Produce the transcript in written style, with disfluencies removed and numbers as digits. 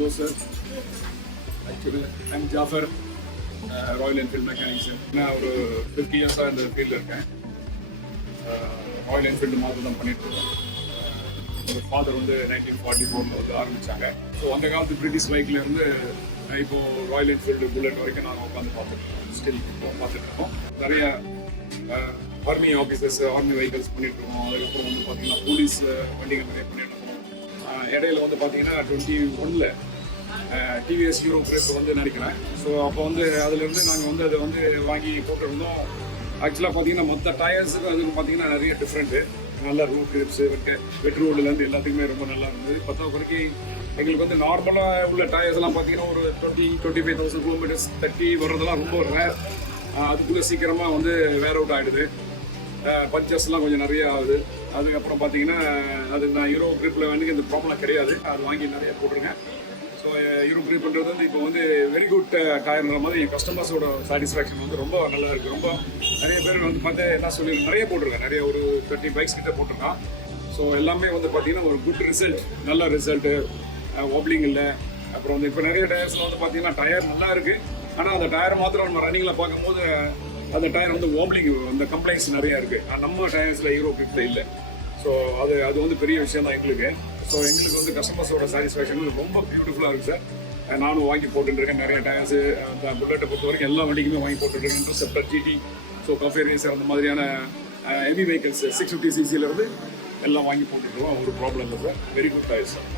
Hello sir. Actually, I'm Jafar, Royal Enfield mechanic sir. நான் ஒரு 50 இயர்ஸாக இந்த ஃபீல்டில் இருக்கேன். ராயல் என்ஃபீல்டு மாதிரி தான் பண்ணிட்டு இருக்கோம். ஒரு ஃபாதர் வந்து 1944 வந்து ஆரம்பித்தாங்க. ஸோ அந்த காலத்து பிரிட்டிஷ் பைக்லேருந்து இப்போது ராயல் என்ஃபீல்டு புல்லட் வரைக்கும் நாங்கள் உட்காந்து பார்த்துருக்கோம். ஸ்டில் இப்போ பார்த்துட்ருக்கோம். நிறைய ஆர்மி ஆஃபீஸர்ஸ், ஆர்மி வெஹிக்கல்ஸ் பண்ணிகிட்ருக்கோம். அதுக்கப்புறம் வந்து பார்த்திங்கன்னா போலீஸ் வண்டிகள் நிறைய பண்ணிட்டுருக்கோம். இடையில வந்து பார்த்தீங்கன்னா 21ல் டிவிஎஸ் யூரோ கிரிப் வந்து நினைக்கிறேன். ஸோ அப்போ வந்து அதுலேருந்து நாங்கள் வந்து அதை வந்து வாங்கி போட்டிருந்தோம். ஆக்சுவலாக பார்த்தீங்கன்னா மற்ற டயர்ஸுக்கு அதுக்கு பார்த்தீங்கன்னா நிறைய டிஃப்ரெண்ட்டு. நல்ல ரூட் கிரிப்ஸு வெட் ரோடுலேருந்து எல்லாத்துக்குமே ரொம்ப நல்லா இருந்தது. 10 வரைக்கும் எங்களுக்கு வந்து நார்மலாக உள்ள டயர்ஸ்லாம் பார்த்தீங்கன்னா ஒரு 25,000 கிலோமீட்டர்ஸ் தட்டி வர்றதெல்லாம் ரொம்ப ரேர். அதுக்குள்ளே சீக்கிரமாக வந்து வேர் அவுட் ஆகிடுது. பஞ்சர்ஸ்லாம் கொஞ்சம் நிறைய ஆகுது. அதுக்கப்புறம் பார்த்தீங்கன்னா அது நான் யூரோ கிரிப்பில் வந்து இந்த ப்ராப்ளம் கிடையாது. அது வாங்கி நிறைய போட்டிருக்கேன். ஸோ யூரோ கிரிப்ன்றது வந்து இப்போ வந்து வெரி குட் டயர்ன்ற மாதிரி என் கஸ்டமர்ஸோட சாட்டிஸ்ஃபேக்ஷன் வந்து ரொம்ப நல்லா இருக்குது. ரொம்ப நிறைய பேர் வந்து பார்த்து என்ன சொல்லி நிறைய போட்டிருக்கேன். நிறைய ஒரு 30 பைக்ஸ் கிட்ட போட்டிருக்கான். ஸோ எல்லாமே வந்து பார்த்தீங்கன்னா ஒரு குட் ரிசல்ட், நல்ல ரிசல்ட்டு, ஓப்ளிங் இல்லை. அப்புறம் வந்து இப்போ நிறைய டயர்ஸில் வந்து பார்த்தீங்கன்னா டயர் நல்லா இருக்குது. ஆனால் அந்த டயர் மாத்திரம் நம்ம ரன்னிங்கில் பார்க்கும்போது அந்த டயர் வந்து ஓப்ளிங் அந்த கம்ப்ளைண்ட்ஸ் நிறையா இருக்குது. நம்ம டயர்ஸில் யூரோ கிரிப்பில் இல்லை. ஸோ அது வந்து பெரிய விஷயம் தான் எங்களுக்கு. ஸோ எங்களுக்கு வந்து கஸ்டமர்ஸோட சாட்டிஸ்ஃபேக்ஷன் ரொம்ப பியூட்டிஃபுல்லாக இருக்குது சார். நானும் வாங்கி போட்டுருக்கேன் நிறைய டயர்ஸு. அந்த புல்லட்டை பொறுத்த வரைக்கும் எல்லா வண்டிக்குமே வாங்கி போட்டுருக்கேன். Interceptor, GT, so coffee racer அந்த மாதிரியான ஹெவி வெஹிக்கல்ஸ் 650cc எல்லாம் வாங்கி போட்டுருக்கோம். ஒரு ப்ராப்ளம் இல்லை sir. Very good tyres sir.